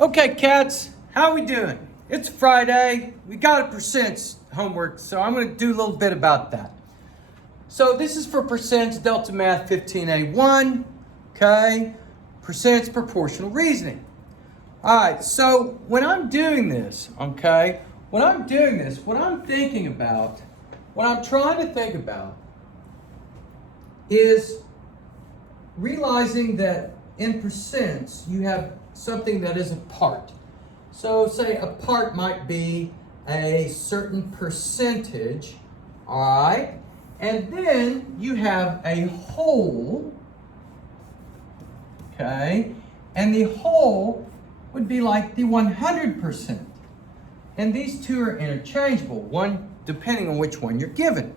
Okay, cats, how we doing? It's Friday. We got a percents homework, so I'm going to do a little bit about that. So this is for percents, Delta Math 15A1, okay? Percents proportional reasoning. All right, so when I'm doing this, okay, what I'm thinking about, what I'm trying to think about is realizing that in percents, you have something that is a part. So say a part might be a certain percentage, all right? And then you have a whole, okay? And the whole would be like the 100%. And these two are interchangeable, one depending on which one you're given.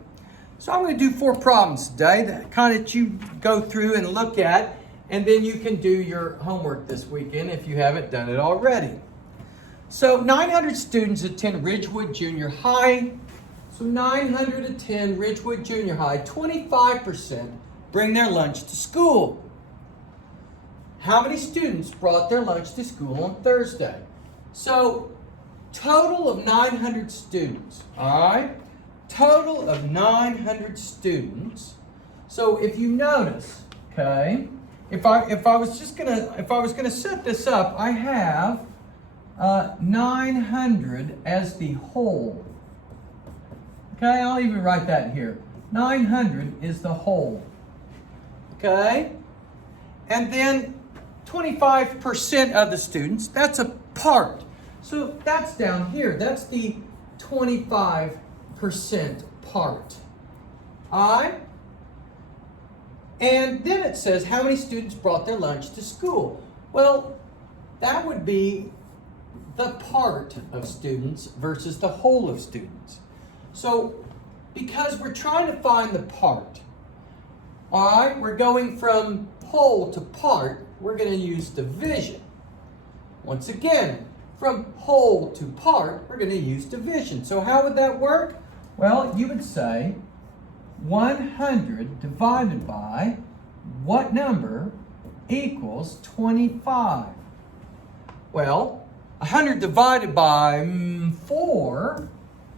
So I'm going to do 4 problems today that kind of you go through and look at, and then you can do your homework this weekend if you haven't done it already. So 900 students attend Ridgewood Junior High. So 900 attend Ridgewood Junior High. 25% bring their lunch to school. How many students brought their lunch to school on Thursday? So total of 900 students, all right? Total of 900 students. So if you notice, okay, if I was gonna set this up, I have 900 as the whole. Okay, I'll even write that here. 900 is the whole. Okay, and then 25% of the students, that's a part. So that's down here. That's the 25% part. All right. And then it says how many students brought their lunch to school. Well, that would be the part of students versus the whole of students. So because we're trying to find the part, all right, we're going from whole to part, we're going to use division. Once again, from whole to part, we're going to use division. So how would that work? Well, you would say 100 divided by what number equals 25? Well, 100 divided by 4,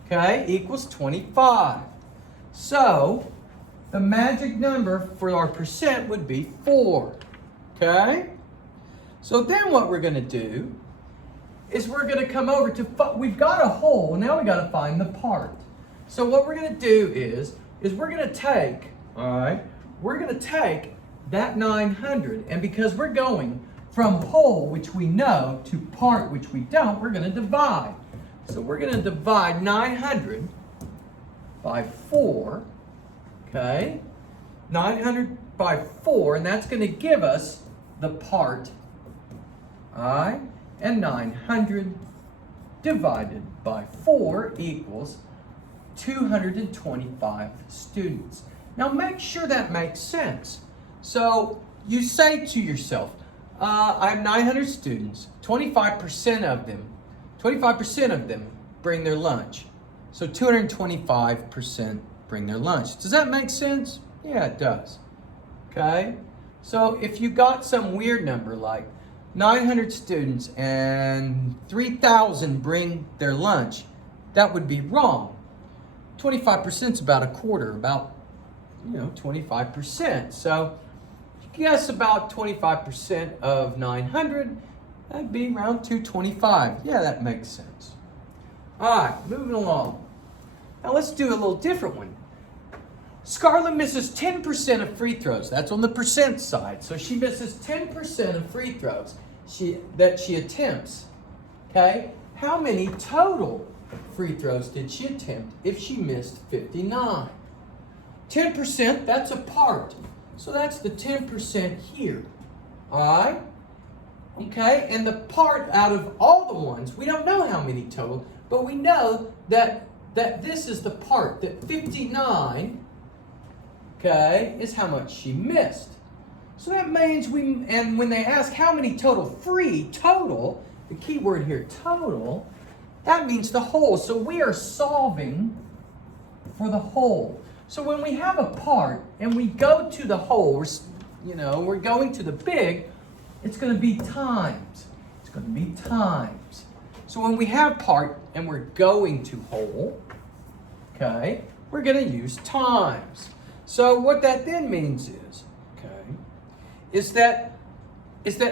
okay, equals 25. So the magic number for our percent would be 4, okay? So then what we're going to do is we're going to come over to, we've got a whole, now we got to find the part. So what we're going to do is we're going to take, all right, we're going to take that 900, and because we're going from whole, which we know, to part, which we don't, we're going to divide. So we're going to divide 900 by 4, okay? 900 by 4, and that's going to give us the part, all right? And 900 divided by 4 equals 225 students. Now make sure that makes sense. So you say to yourself, I have 900 students, 25% of them bring their lunch. So 225% bring their lunch. Does that make sense? Yeah, it does. Okay? So if you got some weird number like 900 students and 3,000 bring their lunch, that would be wrong. 25% is about a quarter, about 25%. So guess about 25% of 900, that'd be around 225. Yeah, that makes sense. All right, moving along. Now let's do a little different one. Scarlett misses 10% of free throws. That's on the percent side. So she misses 10% of free throws that she attempts. Okay? How many total free throws did she attempt if she missed 59? 10%, that's a part. So that's the 10% here. All right? Okay? And the part out of all the ones, we don't know how many total, but we know that this is the part, that 59, okay, is how much she missed. So that means and when they ask how many total, the key word here, total, that means the whole. So we are solving for the whole. So when we have a part and we go to the whole, we're going to the big, it's going to be times. It's going to be times. So when we have part and we're going to whole, okay, we're going to use times. So what that then means is, okay, is that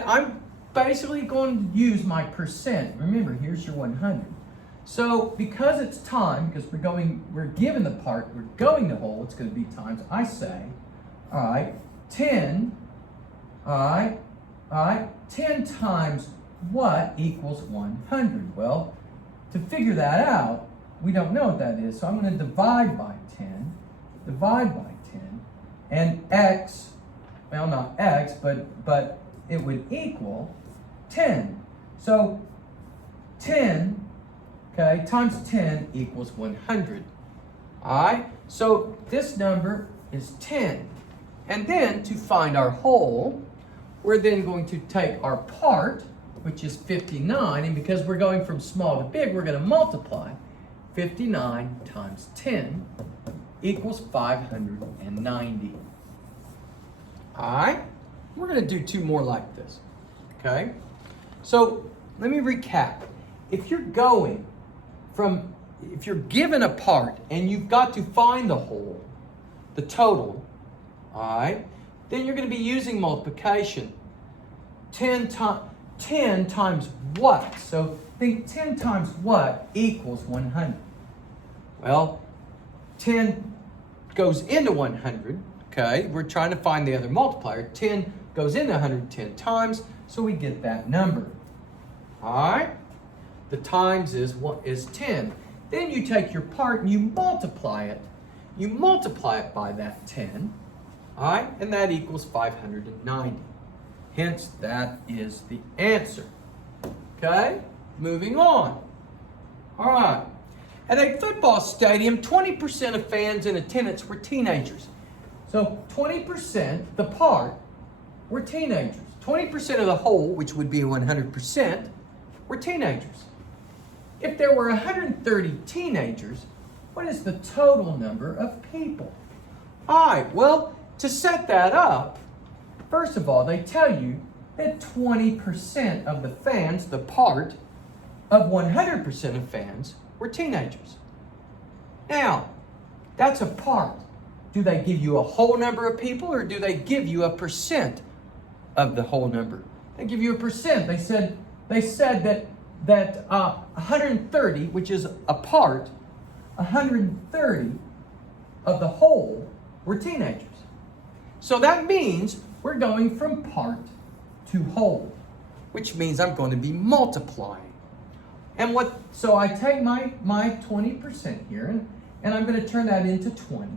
I'm basically going to use my percent. Remember, here's your 100. So because it's time, because we're given the part, we're going to whole, it's going to be times. I say, all right, 10, all right, 10 times what equals 100? Well, to figure that out, we don't know what that is, so I'm going to divide by 10, and x, well, not x, but it would equal 10. So 10, okay, times 10 equals 100. All right, so this number is 10. And then to find our whole, we're then going to take our part, which is 59, and because we're going from small to big, we're going to multiply. 59 times 10 equals 590. All right, we're going to do two more like this, okay? So let me recap. If you're given a part and you've got to find the whole, the total, all right, then you're going to be using multiplication. 10 times what? So think 10 times what equals 100? Well, 10 goes into 100, okay? We're trying to find the other multiplier. 10 goes into 110 times, so we get that number. All right? The times is 10. Then you take your part and you multiply it. You multiply it by that 10, all right? And that equals 590. Hence, that is the answer. Okay? Moving on. All right. At a football stadium, 20% of fans in attendance were teenagers. So 20%, the part, were teenagers. 20% of the whole, which would be 100%, were teenagers. If there were 130 teenagers, what is the total number of people? All right, well, to set that up, first of all, they tell you that 20% of the fans, the part of 100% of fans, were teenagers. Now, that's a part. Do they give you a whole number of people or do they give you a percent of the whole number? They give you a percent. They said that 130, which is a part, 130 of the whole were teenagers. So that means we're going from part to whole, which means I'm going to be multiplying. And so I take my 20% here, and I'm going to turn that into 20.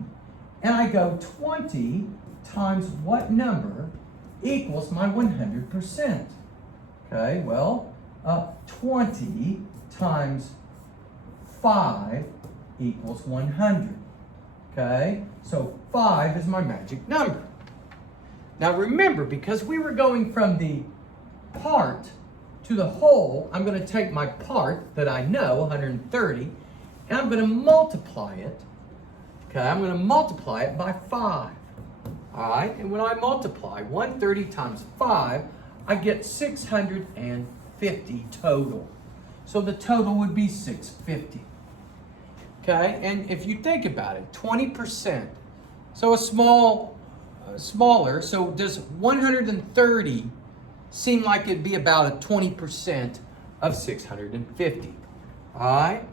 And I go 20 times what number equals my 100%? Okay, well, 20 times 5 equals 100. Okay, so 5 is my magic number. Now remember, because we were going from the part to the whole, I'm going to take my part that I know, 130, and I'm going to multiply it. Okay, I'm going to multiply it by 5. All right, and when I multiply 130 times 5, I get 650 total. So the total would be 650. Okay, and if you think about it, 20%, so smaller, so does 130 seem like it'd be about a 20% of 650? All right,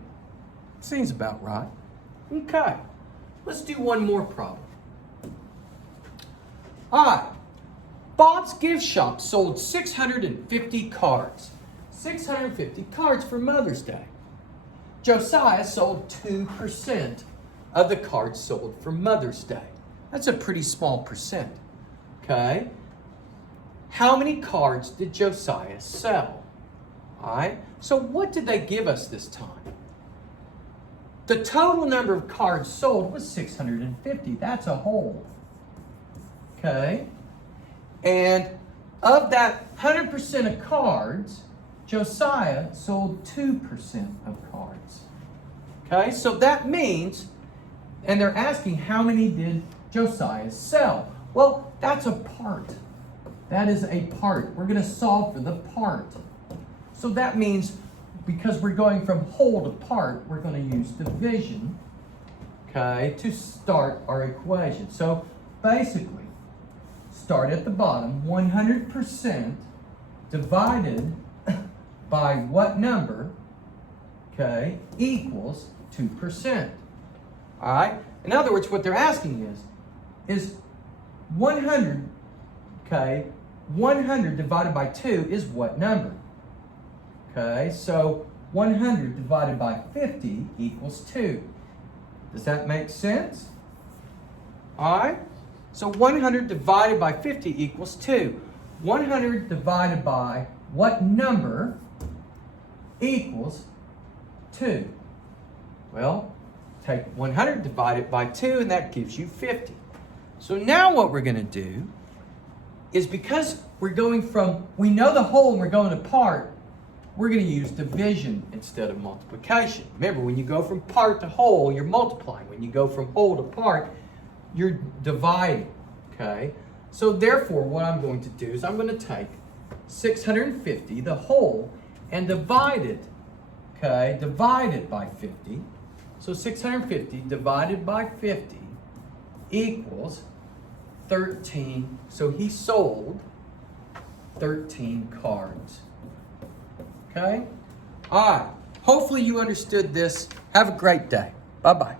seems about right. Okay, let's do one more problem. All right, Bob's Gift Shop sold 650 cards. 650 cards for Mother's Day. Josiah sold 2% of the cards sold for Mother's Day. That's a pretty small percent, okay? How many cards did Josiah sell? All right, so what did they give us this time? The total number of cards sold was 650. That's a whole, okay? And of that 100% of cards, Josiah sold 2% of cards. Okay, so that means, and they're asking how many did Josiah sell? Well, that's a part. That is a part. We're going to solve for the part. So that means because we're going from whole to part, we're going to use division, okay, to start our equation. So basically, start at the bottom, 100% divided by what number, okay, equals 2%. All right? In other words, what they're asking is 100, okay, 100 divided by 2 is what number? Okay, so 100 divided by 50 equals 2. Does that make sense? All right? So 100 divided by 50 equals 2. 100 divided by what number equals 2? Well, take 100 divided by 2 and that gives you 50. So now what we're going to do is, because we're going from, we know the whole and we're going to part, we're going to use division instead of multiplication. Remember, when you go from part to whole, you're multiplying. When you go from whole to part, you're dividing, okay? So therefore, what I'm going to do is I'm going to take 650, the whole, and divide it, okay? Divide it by 50. So 650 divided by 50 equals 13. So he sold 13 cards. Okay? All right. Hopefully you understood this. Have a great day. Bye-bye.